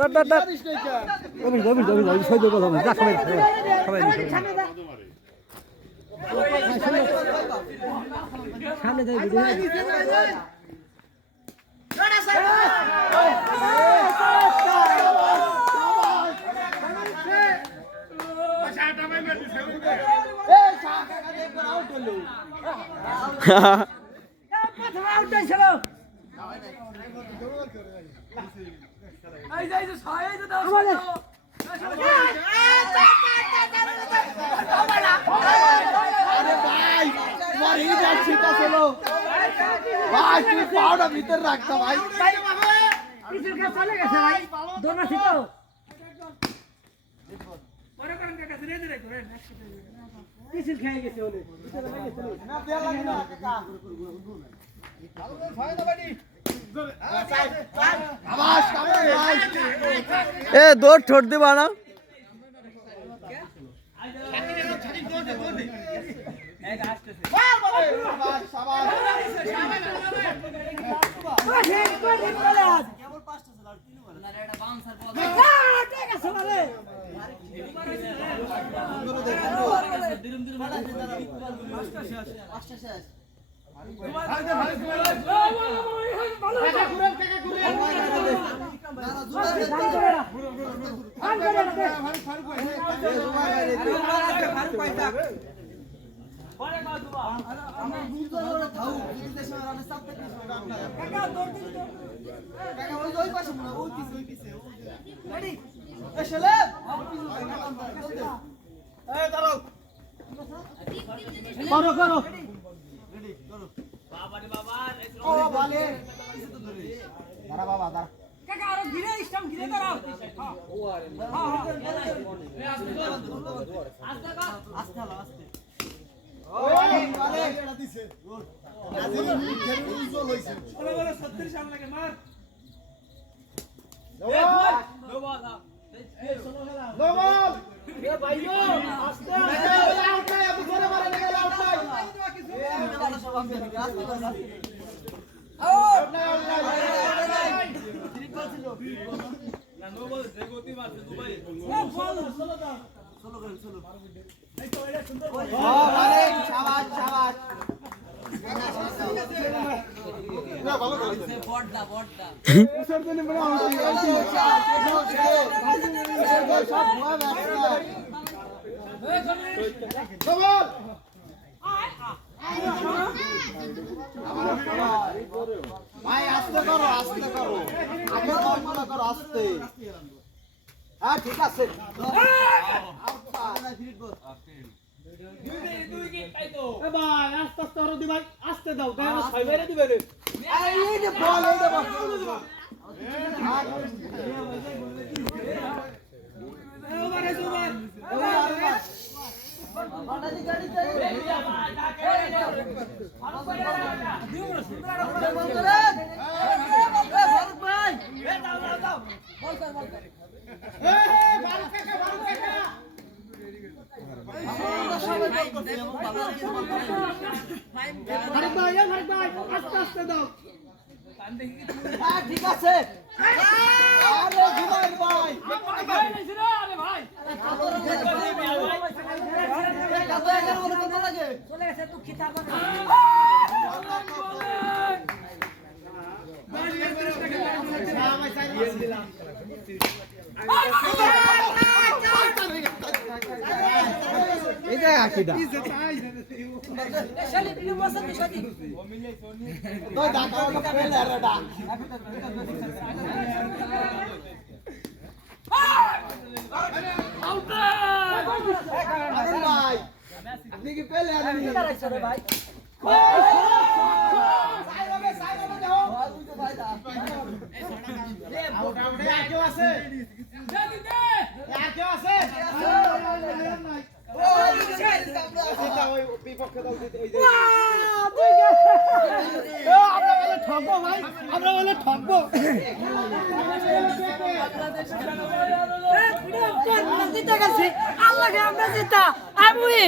ধর অভিজিৎ অভিজিৎ অভিজিৎ সহ্য কথা বলছি। যা সবাই সবাই সবাই সামনে যাই ভিডিও আরে ভাই মারি যাচ্ছি তা চলো ভাই তুই পাউডার ভিতরে রাখতো ভাই আবাস কামড় ভাই এ দৌড় ঠোঁট দিবা না? আবাস আবাস করো করো। দাঁড়া বাবা দাঁড়া। ওই বালে নবল এ ভাইও আস্তে। আস্তে আউট নাই আপনি করে মারেন গেল আউট নাই আউট নাই আউট নাই ও ভালে শাবাশ শাবাশ সব ভুয়া ব্যবসা ভাই আস্তে করো আস্তে করো। আগে মনে করো আস্তে। হ্যাঁ ঠিক আছে। আস্তে দাও বাইরে দিবে রে এই যে বল এই যে বল ফারুক ভাই এ ফারুক ভাই আস্তে আস্তে দাও ঠিক আছে আরে জুবাইর ভাই। আকিদা আরে ভাই আপনি কি পেলে আপনি আমরা বলে ঠকবো জিতে আল্লাহকে আমরা জিতা। আমি